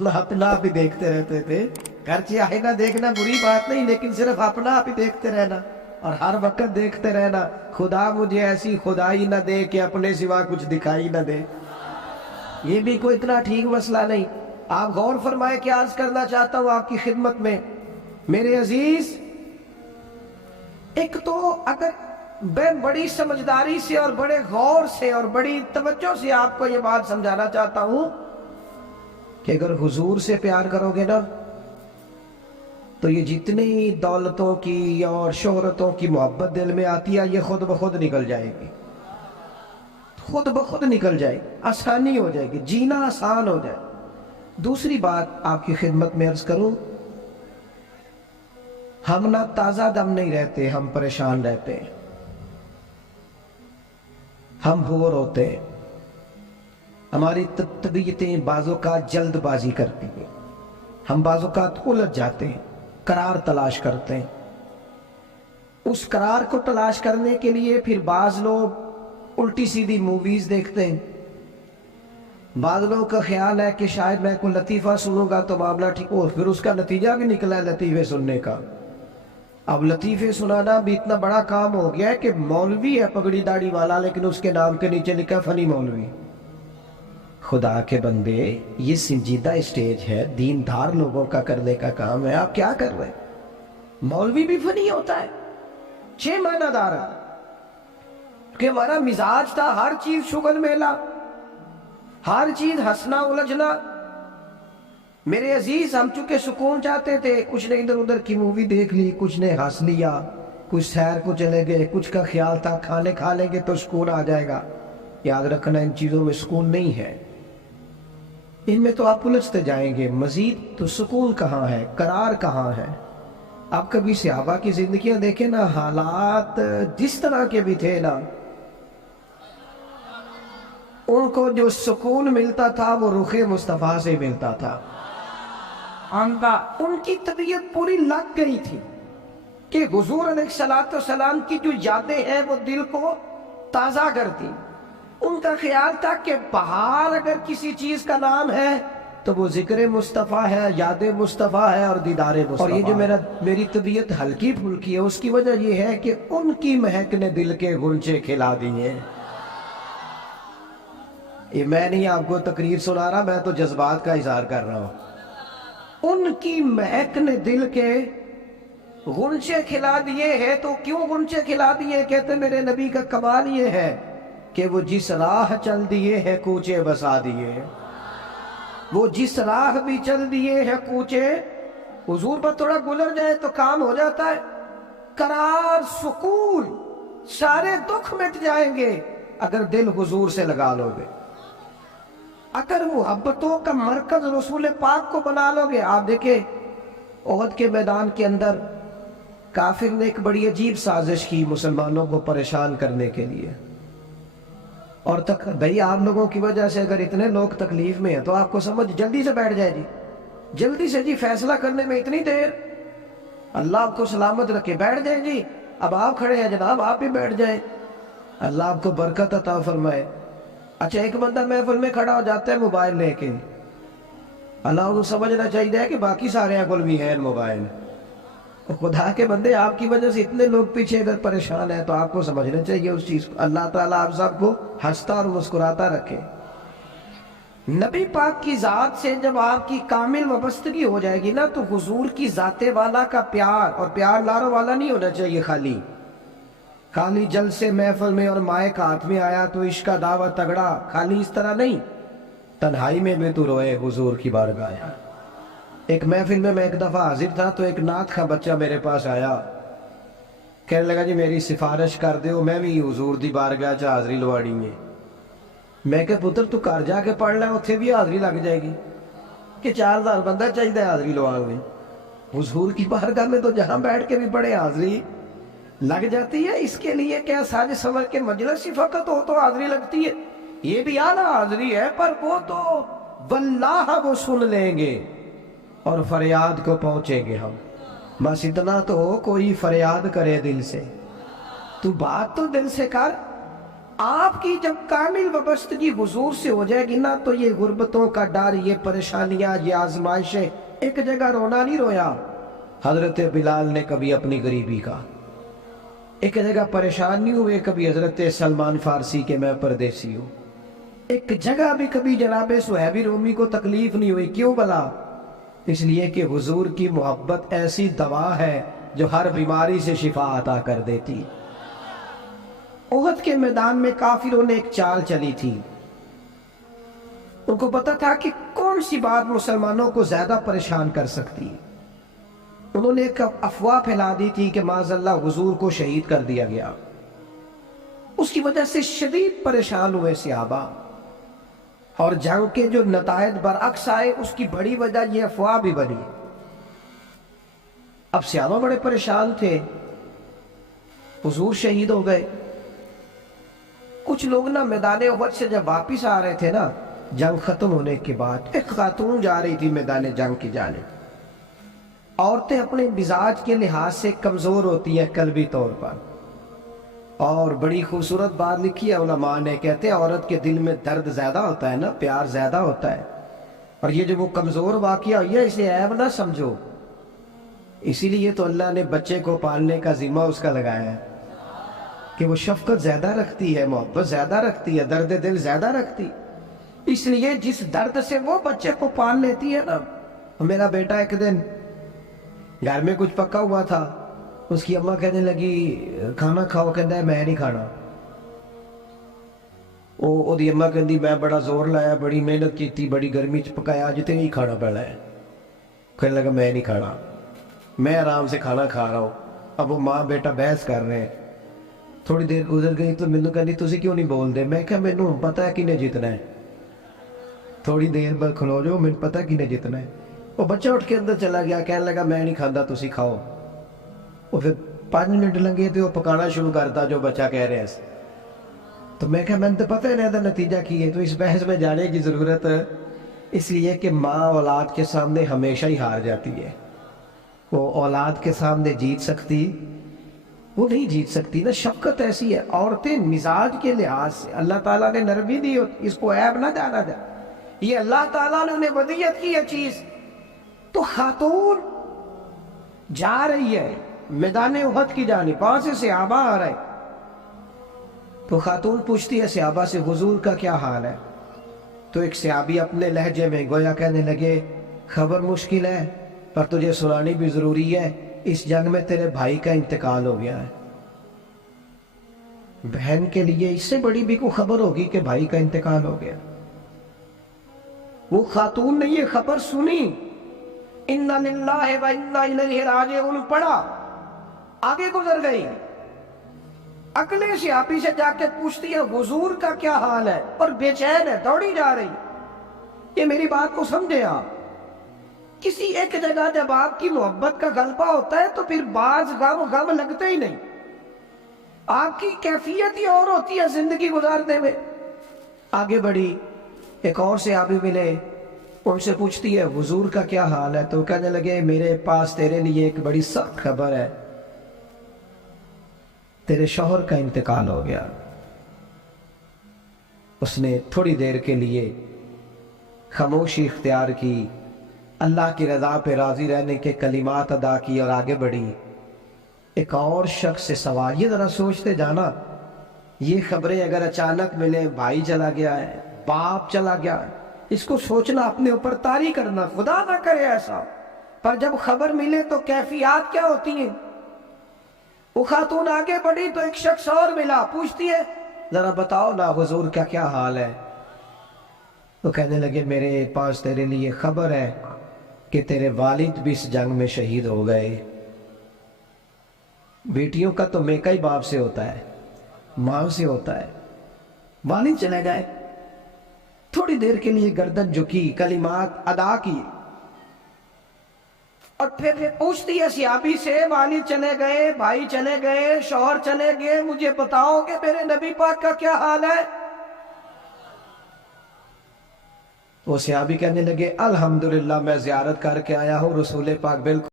अपना अपना आप ही देखते रहते थे। खर्चे आईना देखना बुरी बात नहीं, लेकिन सिर्फ अपना आप ही देखते रहना और हर वक्त देखते रहना, खुदा मुझे ऐसी खुदाई न दे कि अपने सिवा कुछ दिखाई न दे। ये भी कोई इतना ठीक मसला नहीं। आप गौर फरमाए कि अर्ज करना चाहता हूं आपकी खिदमत में मेरे अजीज, एक तो अगर मैं बड़ी समझदारी से और बड़े गौर से और बड़ी तवज्जो से आपको ये बात समझाना चाहता हूं कि अगर हुजूर से प्यार करोगे ना तो ये जितनी दौलतों की और शोहरतों की मोहब्बत दिल में आती है ये खुद ब खुद निकल जाएगी, खुद ब खुद निकल जाएगी, आसानी हो जाएगी, जीना आसान हो जाए। दूसरी बात आपकी खिदमत में अर्ज करूं, हम ना ताजा दम नहीं रहते, हम परेशान रहते हैं, हम बोर होते हैं, हमारी तबीयतें बाजों का जल्दबाजी करती हैं, हम बाजों का उलझ जाते हैं, करार तलाश करते हैं। उस करार को तलाश करने के लिए फिर बाज लोग उल्टी सीधी मूवीज देखते हैं, बाद लोगों का ख्याल है कि शायद मैं कोई लतीफ़ा सुनूंगा तो मामला ठीक हो, फिर उसका नतीजा भी निकला है लतीफ़े सुनने का। अब लतीफ़े सुनाना भी इतना बड़ा काम हो गया है कि मौलवी है पगड़ी दाढ़ी वाला, लेकिन उसके नाम के नीचे लिखा है फनी मौलवी। खुदा के बंदे, ये संजीदा स्टेज है, दीनदार लोगों का करने का काम है, आप क्या कर रहे हैं? मौलवी भी फनी होता है, 6 मानादार है कि हमारा मिजाज था हर चीज शुगल मेला, हर चीज हंसना उलझना। मेरे अजीज, हम चूंकि सुकून चाहते थे, कुछ ने इधर उधर की मूवी देख ली, कुछ ने हंस लिया, कुछ सैर को चले गए, कुछ का ख्याल था खाने खा लेंगे तो सुकून आ जाएगा। याद रखना, इन चीजों में सुकून नहीं है, इनमें तो आप उलझते जाएंगे। मजीद तो सुकून कहाँ है, करार कहाँ है? आप कभी सहाबा की जिंदगियां देखें ना, हालात जिस तरह के भी थे ना, उनको जो सुकून मिलता था वो रुखे मुस्तफा से मिलता था। उनकी तबीयत पूरी लग गई थी कि हुजूर अलैहिस्सलाम की जो यादें हैं वो दिल को ताजा करती। उनका ख्याल था कि बाहर अगर किसी चीज का नाम है तो वो जिक्र मुस्तफा है, याद मुस्तफा है और दीदार मुस्तफा। और ये जो मेरी तबीयत हल्की फुल्की है, उसकी वजह ये है कि उनकी महक ने दिल के गुंचे खिला दिए। ये मैं नहीं आपको तकरीर सुना रहा, मैं तो जज्बात का इजहार कर रहा हूं। उनकी महक ने दिल के गुंचे खिला दिए हैं। तो क्यों गुंचे खिला दिए? कहते मेरे नबी का कमाल ये है कि वो जिस राह चल दिए हैं कूचे बसा दिए हैं। वो जिस राह भी चल दिए हैं कूचे, हुजूर पर थोड़ा गुजर जाए तो काम हो जाता है। करार, सुकून, सारे दुख मिट जाएंगे अगर दिल हुजूर से लगा लोगे। अगर मुहब्बतों का मरकज रसूल पाक को बना लोगे। आप देखे ओहद के मैदान के अंदर काफिर ने एक बड़ी अजीब साजिश की मुसलमानों को परेशान करने के लिए। और तक भाई, आप लोगों की वजह से अगर इतने लोग तकलीफ में हैं तो आपको समझ जल्दी से बैठ जाए जी, जल्दी से जी, फैसला करने में इतनी देर, अल्लाह आपको सलामत रखे, बैठ जाए जी। अब आप खड़े हैं जनाब, आप भी बैठ जाए, अल्लाह आपको बरकत अता फरमाए। अच्छा, एक बंदा महफिल में खड़ा हो जाता है मोबाइल लेके, अल्लाह को समझना चाहिए कि बाकी सारे को भी है मोबाइल। और खुदा के बंदे, आपकी वजह से इतने लोग पीछे अगर परेशान है तो आपको समझना चाहिए उस चीज को। अल्लाह ताला आप सबको हंसता और मुस्कुराता रखे। नबी पाक की जात से जब आपकी कामिल वाबस्तगी हो जाएगी ना, तो हुजूर की जाते वाला का प्यार, और प्यार लारो वाला नहीं होना चाहिए खाली जल से महफिल में और माइक हाथ में आया तो इश्क का दावा तगड़ा, खाली इस तरह नहीं। तन्हाई में भी तू रोए हुजूर की बारगाह। एक महफिल में मैं एक दफा हाजिर था तो एक नात का बच्चा मेरे पास आया, कहने लगा जी मेरी सिफारिश कर दो, मैं भी हुजूर दी बारगाह च हाजरी लवानी है। मैं कहा पुत्र तू घर जाके पढ़ लै, उत्थे भी हाजरी लग जाएगी कि 4000 बंदा चाहिए हाजरी लवाने। हुजूर की बारगाह में तो जहां बैठ के भी बड़े हाजरी लग जाती है। इसके लिए क्या साज समझ के मजलिस ही फकत हो तो हाजरी लगती है? ये भी आला हाजरी है, पर वो तो वल्लाह वो सुन लेंगे और फरियाद को पहुंचेंगे हम। बस इतना तो हो, कोई फरियाद करे दिल से, तू बात तो दिल से कर। آپ کی جب کامل وابستگی حضور سے ہو جائے گی نا تو یہ غربتوں کا ڈر، یہ پریشانیاں، یہ آزمائشیں، ایک جگہ رونا نہیں رویا حضرت بلال نے کبھی اپنی غریبی کا، ایک جگہ پریشان نہیں ہوئے کبھی حضرت سلمان فارسی کے میں پردیسی ہوں، ایک جگہ بھی کبھی جناب صہیب رومی کو تکلیف نہیں ہوئی. کیوں بلا؟ اس لیے کہ حضور کی محبت ایسی دوا ہے جو ہر بیماری سے شفا عطا کر دیتی. احد کے میدان میں کافروں نے ایک چال چلی تھی. ان کو پتا تھا کہ کون سی بات مسلمانوں کو زیادہ پریشان کر سکتی ہے. انہوں نے ایک افواہ پھیلا دی تھی کہ معاذ اللہ حضور کو شہید کر دیا گیا. اس کی وجہ سے شدید پریشان ہوئے صحابہ، اور جنگ کے جو نتائج برعکس آئے اس کی بڑی وجہ یہ افواہ بھی بنی. اب صحابہ بڑے پریشان تھے، حضور شہید ہو گئے. کچھ لوگ نا میدان احد سے جب واپس آ رہے تھے نا جنگ ختم ہونے کے بعد، ایک خاتون جا رہی تھی میدان جنگ کی جانب. عورتیں اپنے مزاج کے لحاظ سے کمزور ہوتی ہیں قلبی طور پر، اور بڑی خوبصورت بات لکھی ہے علماء نے، کہتے ہیں عورت کے دل میں درد زیادہ ہوتا ہے نا، پیار زیادہ ہوتا ہے، اور یہ جو وہ کمزور واقعہ ہوئی ہے اسے عیب نہ سمجھو. اسی لیے تو اللہ نے بچے کو پالنے کا ذمہ اس کا لگایا ہے کہ وہ شفقت زیادہ رکھتی ہے، محبت زیادہ رکھتی ہے، درد دل زیادہ رکھتی. اس لیے جس درد سے وہ بچے کو پال لیتی ہے نا. میرا بیٹا ایک دن گھر میں کچھ پکا ہوا تھا، اس کی اماں کہنے لگی کھانا کھاؤ، کہتا ہے میں نہیں کھانا. وہ دی اماں کہندی میں بڑا زور لایا، بڑی محنت کی تھی، بڑی گرمی چ پکایا، اج تے نہیں کھانا پڑا ہے. کہنے لگا میں نہیں کھانا، میں آرام سے کھانا کھا رہا ہوں. اب وہ ماں بیٹا بحث کر رہے ہیں. تھوڑی دیر گزر گئی تو مینوں کہندی تسی کیوں نہیں بول دے؟ میں کہا مینوں پتہ ہے کنے جیتنا ہے، تھوڑی دیر بعد کھلو جاؤ، مینوں پتہ ہے کنے جیتنا ہے. وہ بچہ اٹھ کے اندر چلا گیا، کہنے لگا میں نہیں کھانا تسی کھاؤ. وہ پھر 5 منٹ لگے تو وہ پکانا شروع کرتا جو بچہ کہہ رہے ہیں. تو میں کہا میں تو پتہ ہے نا نتیجہ کی ہے. تو اس بحث میں جانے کی ضرورت ہے، اس لیے کہ ماں اولاد کے سامنے ہمیشہ ہی ہار جاتی ہے. وہ اولاد کے سامنے جیت سکتی وہ نہیں جیت سکتی نا. شفقت ایسی ہے. عورتیں مزاج کے لحاظ سے اللہ تعالیٰ نے نرمی دی ہوتی، اس کو عیب نہ جانا جائے، یہ اللہ تعالیٰ نے انہیں ودیعت کی ہے چیز. تو خاتون جا رہی ہے میدان احد کی جانب، وہاں سے صحابہ آ رہے. تو خاتون پوچھتی ہے صحابہ سے حضور کا کیا حال ہے؟ تو ایک صحابی اپنے لہجے میں گویا کہنے لگے خبر مشکل ہے پر تجھے سنانی بھی ضروری ہے، اس جنگ میں تیرے بھائی کا انتقال ہو گیا ہے. بہن کے لیے اس سے بڑی بھی کوئی خبر ہوگی کہ بھائی کا انتقال ہو گیا. وہ خاتون نے یہ خبر سنی، اِنَّا لِلَّهِ وَإِنَّا إِلَيْهِ رَاجِعُونَ پڑھا، آگے گزر گئی. اگلے صحابی سے جا کے پوچھتی ہے حضور کا کیا حال ہے، اور بے چین ہے، دوڑی جا رہی. یہ میری بات کو سمجھے آپ. کسی ایک جگہ جب آپ کی محبت کا غلبہ ہوتا ہے تو پھر بعض غم لگتے ہی نہیں. آپ کی کیفیت ہی اور ہوتی ہے زندگی گزارنے میں. آگے بڑھی، ایک اور صحابی ملے، ان سے پوچھتی ہے حضور کا کیا حال ہے. تو کہنے لگے میرے پاس تیرے لیے ایک بڑی سخت خبر ہے، تیرے شوہر کا انتقال ہو گیا. اس نے تھوڑی دیر کے لیے خاموشی اختیار کی، اللہ کی رضا پہ راضی رہنے کے کلمات ادا کی اور آگے بڑھی. ایک اور شخص سے سوال، یہ ذرا سوچتے جانا، یہ خبریں اگر اچانک ملے، بھائی چلا گیا ہے، باپ چلا گیا ہے، اس کو سوچنا، اپنے اوپر طاری کرنا، خدا نہ کرے ایسا. پر جب خبر ملے تو کیفیات کیا ہوتی ہیں. وہ خاتون آگے بڑھی تو ایک شخص اور ملا، پوچھتی ہے ذرا بتاؤ نا حضور کا کیا حال ہے. وہ کہنے لگے میرے پاس تیرے لیے خبر ہے کہ تیرے والد بھی اس جنگ میں شہید ہو گئے. بیٹیوں کا تو میکا ہی باپ سے ہوتا ہے، ماں سے ہوتا ہے. والد چلے گئے. تھوڑی دیر کے لیے گردن جھکی، کلمات ادا کی، اور پھر پوچھتی ہے صحابی سے والد چلے گئے، بھائی چلے گئے، شوہر چلے گئے، مجھے بتاؤ کہ میرے نبی پاک کا کیا حال ہے. وہ صحابی کہنے لگے الحمدللہ میں زیارت کر کے آیا ہوں، رسول پاک بالکل